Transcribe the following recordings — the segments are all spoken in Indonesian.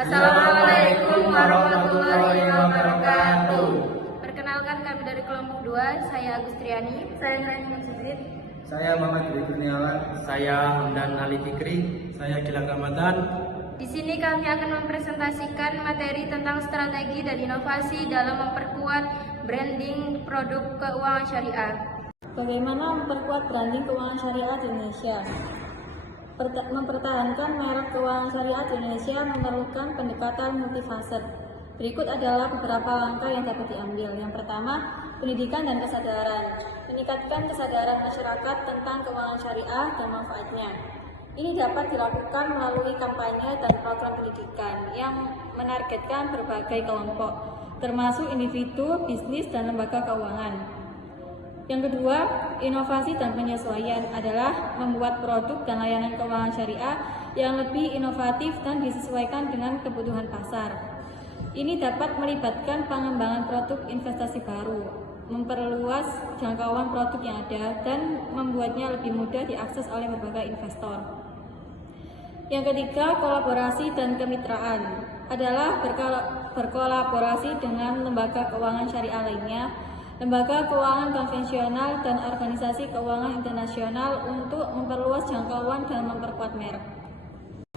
Assalamualaikum warahmatullahi wabarakatuh. Perkenalkan, kami dari kelompok 2, saya Agustriani, Saya Nurani Maksudin. Saya Muhammad Dwi Kurniawan. Saya Hamdan Ali Fikri. Saya Gilang Ramadan. Di sini kami akan mempresentasikan materi tentang strategi dan inovasi dalam memperkuat branding produk keuangan syariah. Bagaimana memperkuat branding keuangan syariah di Indonesia? Mempertahankan merek keuangan syariah di Indonesia memerlukan pendekatan multifaset. Berikut adalah beberapa langkah yang dapat diambil. Yang pertama, pendidikan dan kesadaran. Meningkatkan kesadaran masyarakat tentang keuangan syariah dan manfaatnya. Ini dapat dilakukan melalui kampanye dan program pendidikan yang menargetkan berbagai kelompok, termasuk individu, bisnis, dan lembaga keuangan. Yang kedua, inovasi dan penyesuaian adalah membuat produk dan layanan keuangan syariah yang lebih inovatif dan disesuaikan dengan kebutuhan pasar. Ini dapat melibatkan pengembangan produk investasi baru, memperluas jangkauan produk yang ada, dan membuatnya lebih mudah diakses oleh berbagai investor. Yang ketiga, kolaborasi dan kemitraan adalah berkolaborasi dengan lembaga keuangan syariah lainnya, lembaga keuangan konvensional, dan organisasi keuangan internasional untuk memperluas jangkauan dan memperkuat merek.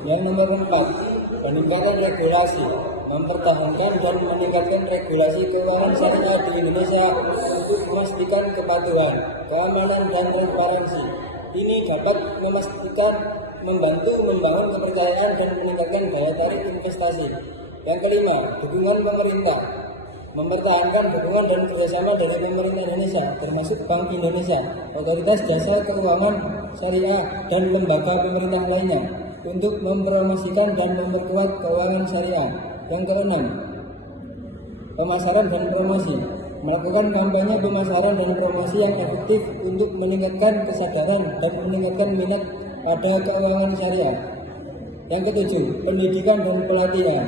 Yang nomor 4, peningkatan regulasi. Mempertahankan dan meningkatkan regulasi keuangan syariah di Indonesia untuk memastikan kepatuhan, keamanan, dan transparansi. Ini dapat membantu membangun kepercayaan dan meningkatkan daya tarik investasi. Yang kelima, dukungan pemerintah. Mempertahankan dukungan dan kerjasama dari pemerintah Indonesia, termasuk Bank Indonesia, Otoritas Jasa Keuangan Syariah, dan lembaga pemerintah lainnya untuk mempromosikan dan memperkuat keuangan syariah. Yang keenam, pemasaran dan promosi. Melakukan kampanye pemasaran dan promosi yang efektif untuk meningkatkan kesadaran dan meningkatkan minat pada keuangan syariah. Yang ketujuh, pendidikan dan pelatihan.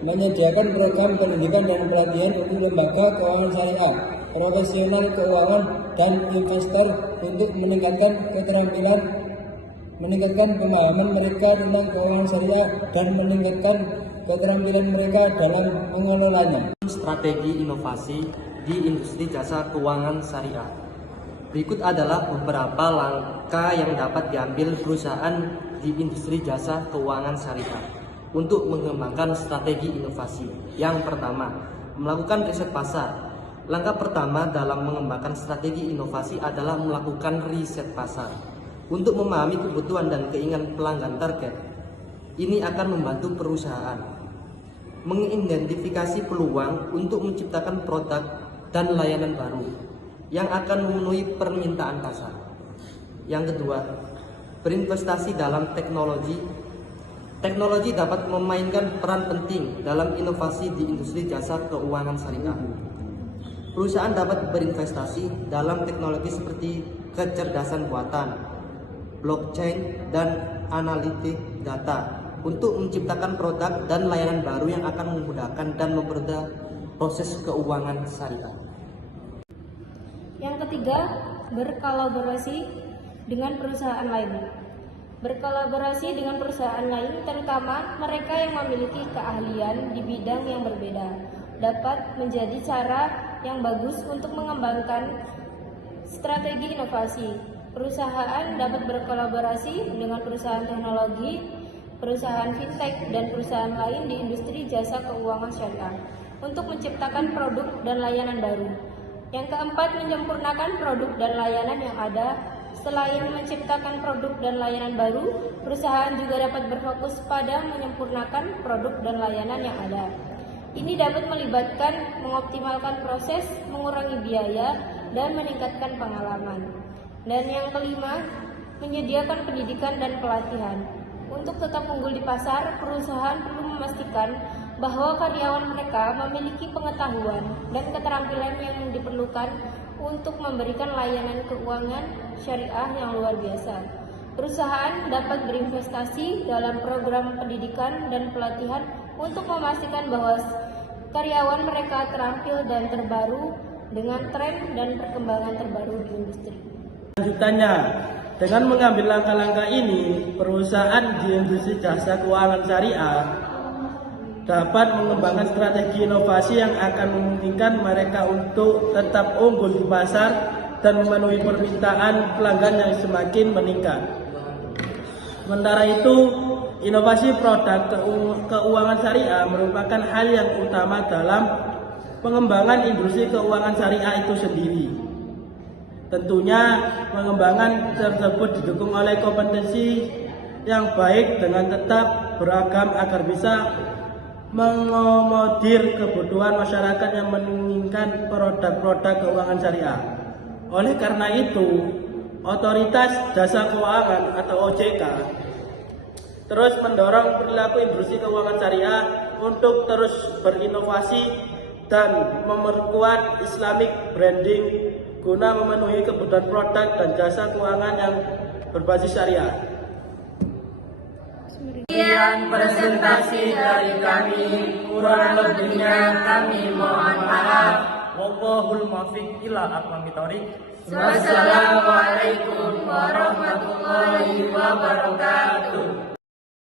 Menyediakan program pendidikan dan pelatihan untuk lembaga keuangan syariah, profesional keuangan, dan investor untuk meningkatkan keterampilan, meningkatkan pemahaman mereka tentang keuangan syariah, dan meningkatkan keterampilan mereka dalam mengelolanya. Strategi inovasi di industri jasa keuangan syariah. Berikut adalah beberapa langkah yang dapat diambil perusahaan di industri jasa keuangan syariah untuk mengembangkan strategi inovasi. Yang pertama, melakukan riset pasar. Langkah pertama dalam mengembangkan strategi inovasi adalah melakukan riset pasar untuk memahami kebutuhan dan keinginan pelanggan target. Ini akan membantu perusahaan mengidentifikasi peluang untuk menciptakan produk dan layanan baru yang akan memenuhi permintaan pasar. Yang kedua, berinvestasi dalam teknologi. Teknologi dapat memainkan peran penting dalam inovasi di industri jasa keuangan syariah. Perusahaan dapat berinvestasi dalam teknologi seperti kecerdasan buatan, blockchain, dan analitik data untuk menciptakan produk dan layanan baru yang akan memudahkan dan mempermudah proses keuangan syariah. Yang ketiga, berkolaborasi dengan perusahaan lain. Berkolaborasi dengan perusahaan lain, terutama mereka yang memiliki keahlian di bidang yang berbeda, dapat menjadi cara yang bagus untuk mengembangkan strategi inovasi. Perusahaan dapat berkolaborasi dengan perusahaan teknologi, perusahaan fintech, dan perusahaan lain di industri jasa keuangan syariah untuk menciptakan produk dan layanan baru. Yang keempat, menyempurnakan produk dan layanan yang ada. Selain menciptakan produk dan layanan baru, perusahaan juga dapat berfokus pada menyempurnakan produk dan layanan yang ada. Ini dapat melibatkan mengoptimalkan proses, mengurangi biaya, dan meningkatkan pengalaman. Dan yang kelima, menyediakan pendidikan dan pelatihan. Untuk tetap unggul di pasar, perusahaan perlu memastikan bahwa karyawan mereka memiliki pengetahuan dan keterampilan yang diperlukan untuk memberikan layanan keuangan syariah yang luar biasa. Perusahaan dapat berinvestasi dalam program pendidikan dan pelatihan untuk memastikan bahwa karyawan mereka terampil dan terbaru dengan tren dan perkembangan terbaru di industri. Lanjutannya, dengan mengambil langkah-langkah ini, perusahaan di industri jasa keuangan syariah dapat mengembangkan strategi inovasi yang akan memungkinkan mereka untuk tetap unggul di pasar dan memenuhi permintaan pelanggan yang semakin meningkat. Sementara itu, inovasi produk keuangan syariah merupakan hal yang utama dalam pengembangan industri keuangan syariah itu sendiri. Tentunya pengembangan tersebut didukung oleh kompetensi yang baik dengan tetap beragam agar bisa mengakomodir kebutuhan masyarakat yang menginginkan produk-produk keuangan syariah. Oleh karena itu, Otoritas Jasa Keuangan atau OJK terus mendorong perilaku industri keuangan syariah untuk terus berinovasi dan memperkuat Islamic branding guna memenuhi kebutuhan produk dan jasa keuangan yang berbasis syariah. Sekian presentasi dari kami, kurang lebihnya kami mohon maaf. Wallahul muwaffiq ila aqwamit thoriq. Wassalamualaikum warahmatullahi wabarakatuh.